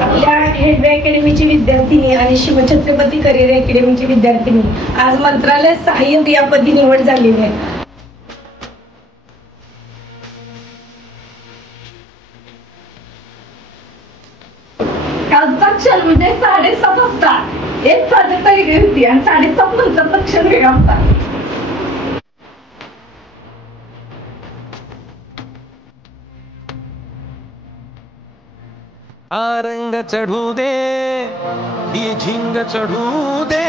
आपल्या हेडवे अकॅडमीची विद्यार्थिनी आणि शिवछत्रपती करिअर अकॅडमीची विद्यार्थिनी आज मंत्रालय सहाय्यक या पदी निवड झालेली आहे. कालचा क्षण म्हणजे 7:30 वाजता एक साधकता वेगळी होती आणि 7:30 नंतरचा क्षण वेगळा होता. रंग चढू दे, ही झिंग चढू दे,